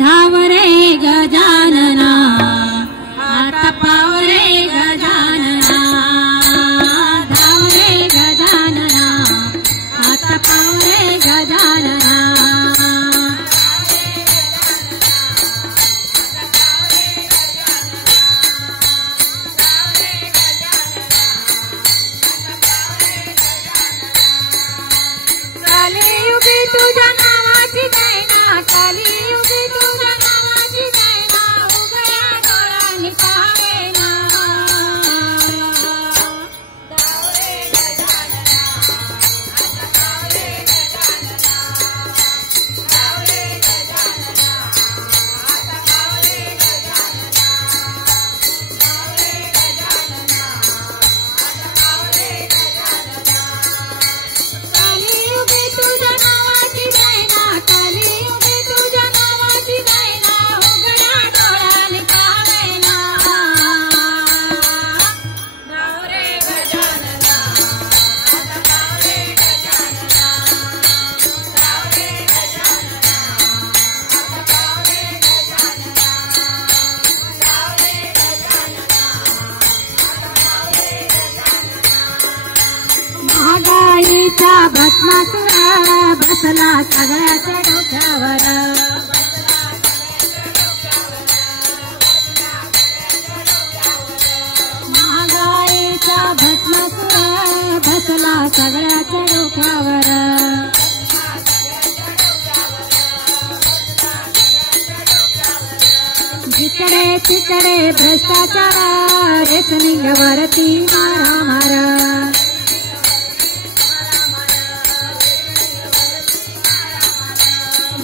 धाव रे गजानना आता पाव रे गजानना धाव रे गजानना आता पाव रे गजानना कलियुगी तुझ्या नावाची दैना कलियुगी तुझ्या नावाची दैना उघड्या डोळ्यांनी पावेना धाव रे गजानना आता धाव रे गजानना धाव रे गजानना आता धाव रे गजानना धाव रे गजानना आता धाव रे गजानना कलियुगी तुझ्या नावाची दैना कलियुगी तुझ्या नावाची दैना उघड्या डोळ्यांनी पावेना धाव रे गजानना आता धाव रे गजानना धाव रे गजानना आता धाव रे गजानना धाव रे गजानना आता धाव रे गजानना महागाईचा भस्मासुर बसला सगळ्याच्या डोक्यावर महागाईचा भस्मासुर बसला सगळ्याच्या डोक्यावर जिकडे तिकडे भ्रष्टाचार रेसनिंगवरती मारामार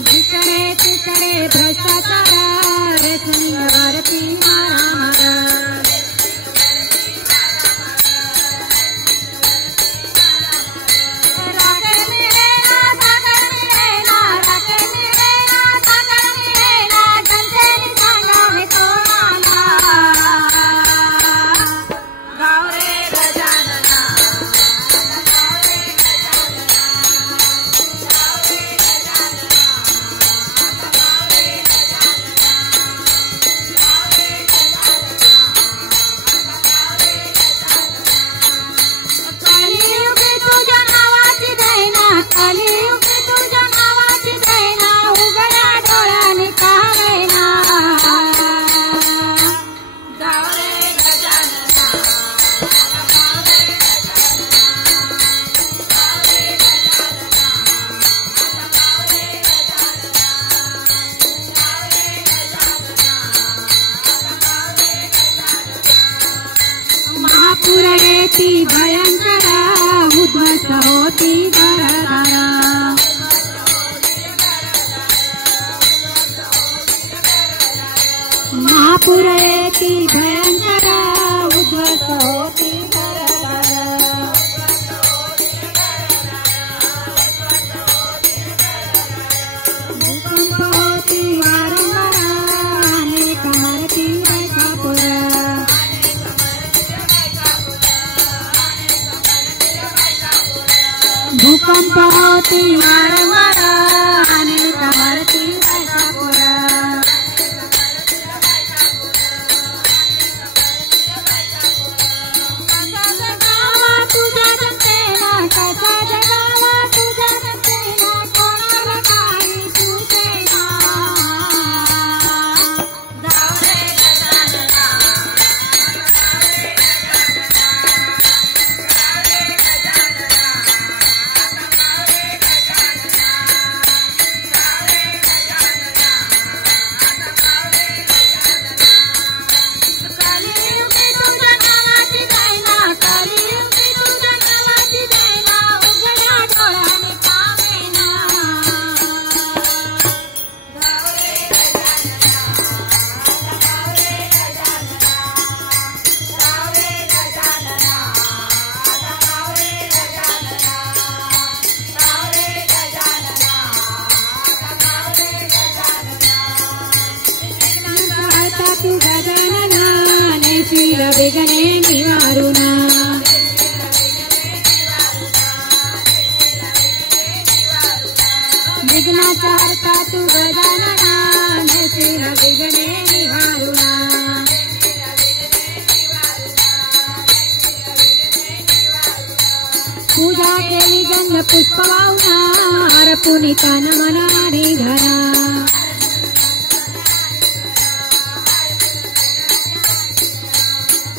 जिकडे तिकडे भ्रष्टाचार रेसनिंगवरती मारामार राखेल मिळेना सागर मिळेना राखेल मिळेना सागर मिळेना जनतेने सांगावे कोणाला धाव रे गजानना आता धाव रे गजानना धाव रे गजानना आता धाव रे गजानना धाव रे गजानना आता धाव रे गजानना कलियुगी तुझ्या नावाची दैना कलियुगी तुझ्या नावाची दैना उघड्या डोळ्यांनी पावेना धाव रे गजानना आता धाव रे गजानना धाव रे गजानना आता धाव रे गजानना धाव रे गजानना आता धाव रे गजानना महापूर येती भयंकर उद्ध्वस्त होती घरदार महापूर येती भयंकर उद्ध्वस्त होती घरदार भूकंप होती वारंवार अनेक मरती बैठापूर भूकंप होती वारंवार अनेक मरती बैठापूर कसा जगावा तुझ्या जनतेला कसा जगावा तुझ्या जनतेला कोणाला काही सुचेना धाव रे गजानना धाव रे गजानना धाव रे गजानना आता धाव रे गजानना धाव रे गजानना आता धाव रे गजानना कलियुगी तुझ्या नावाची दैना कलियुगी तुझ्या नावाची दैना उघड्या डोळ्यांनी पावेना धाव रे गजानना आता धाव रे गजानना धाव रे गजानना आता धाव रे गजानना धाव रे गजानना आता धाव रे गजानना आता तू गजानना नेशील विघ्ने निवारुना विघ्नाचा हरता तू गजानना नैशिर विघ्ने निवारुणा पूजा केली गंध पुष्प वाहुना अर्पुनी तन मन आणि धना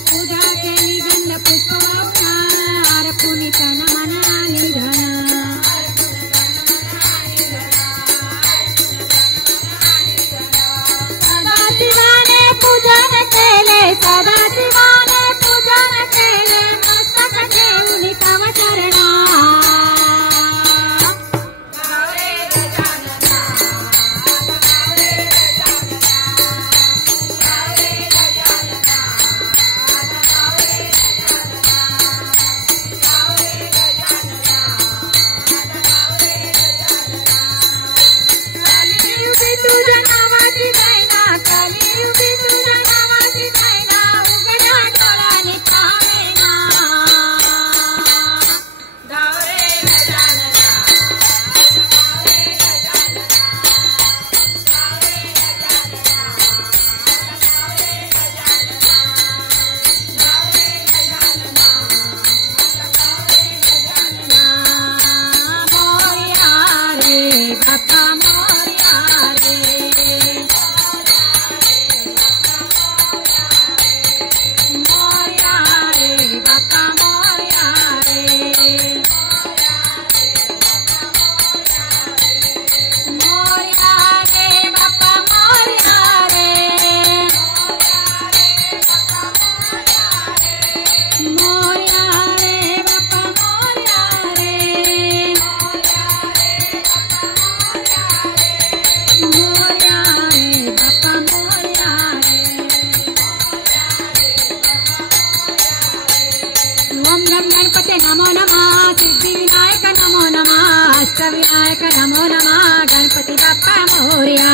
पूजा केली गंध पुष्प वाहुना अर्पुनी तन मन आणि धना सदाशिवाने पूजन केले सदाशिवाने पूजन केले मस्तक ठेवून तव चरणा कलियुगी तुझ्या नावाची दैना कलियुगी तुझ्या नावाची दैना उघड्या डोळ्याने पावेना गावरे गजानना गावरे गजानना गावरे गजानना गावरे गजानना गावरे गजानना गावरे गजानना मोरया रे बाप्पा मोरया रे मोरया रे बाप्पा मोरया रे मोरया रे बाप्पा मोरया रे मोरया रे बाप्पा मोरया रे मोरया रे बाप्पा मोरया रे ओम नम गणपते नमो नमः सिद्धिविनायक नमो नमः अष्टविनायक नमो नमः गणपति बाप्पा मोरया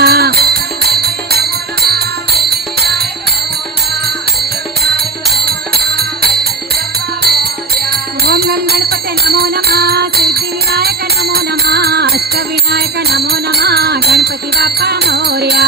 ओम नम गणपते नमो नमः सिद्धिविनायक नमो नमः अष्टविनायक नमो नमः गणपति बाप्पा मोरया